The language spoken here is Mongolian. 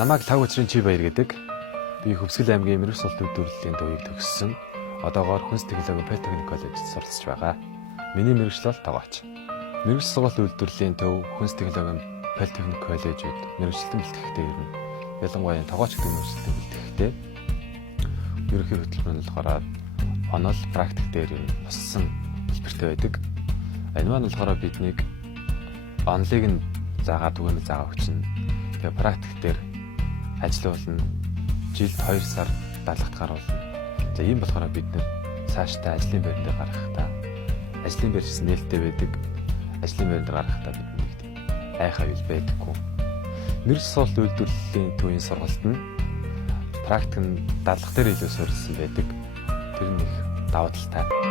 Намайг Лав Учрын Чи Баяр гэдэг. Би Хөвсгөл аймгийн мэрэгч суралт үйлдвэрлэлийн төвийг төгссөн. Одоогоор Хүнс технологийн Политехник коллежид суралцж байгаа. Миний мэрэгжил бол тогооч. Мэрэгч суралт үйлдвэрлэлийн төв Хүнс технологийн Политехник коллежид мэрэгчлэн бэлтгэхдээ ирнэ. Ялангуяа тогооч гэдэг мэрэгчлэн бэлтгэхдээ ерөнхий хөтөлбөр нь болохоор онол практик дээр туссан хэлбэртэй байдаг. Энэ маань болохоор биднийг онлыг нь заагаад түгээмэл заагаа хүчнэ. Тэгээ практик дээр ажиллуулна. Жилд 2 сар даалгавт гаруулна. За ийм болохоор бид нэр цаашдаа ажлын байран дээр гарахдаа ажлын байр гэсэн нээлттэй байдаг. Ажлын байран дээр гарахдаа бид нэг айхаа ил байдаггүй. Мэргэж суралт үйлдвэрлэлийн төвийн сургалт нь практик нь даалгавар дээр илүү суурилсан байдаг. Тэр нь их давуу талтай.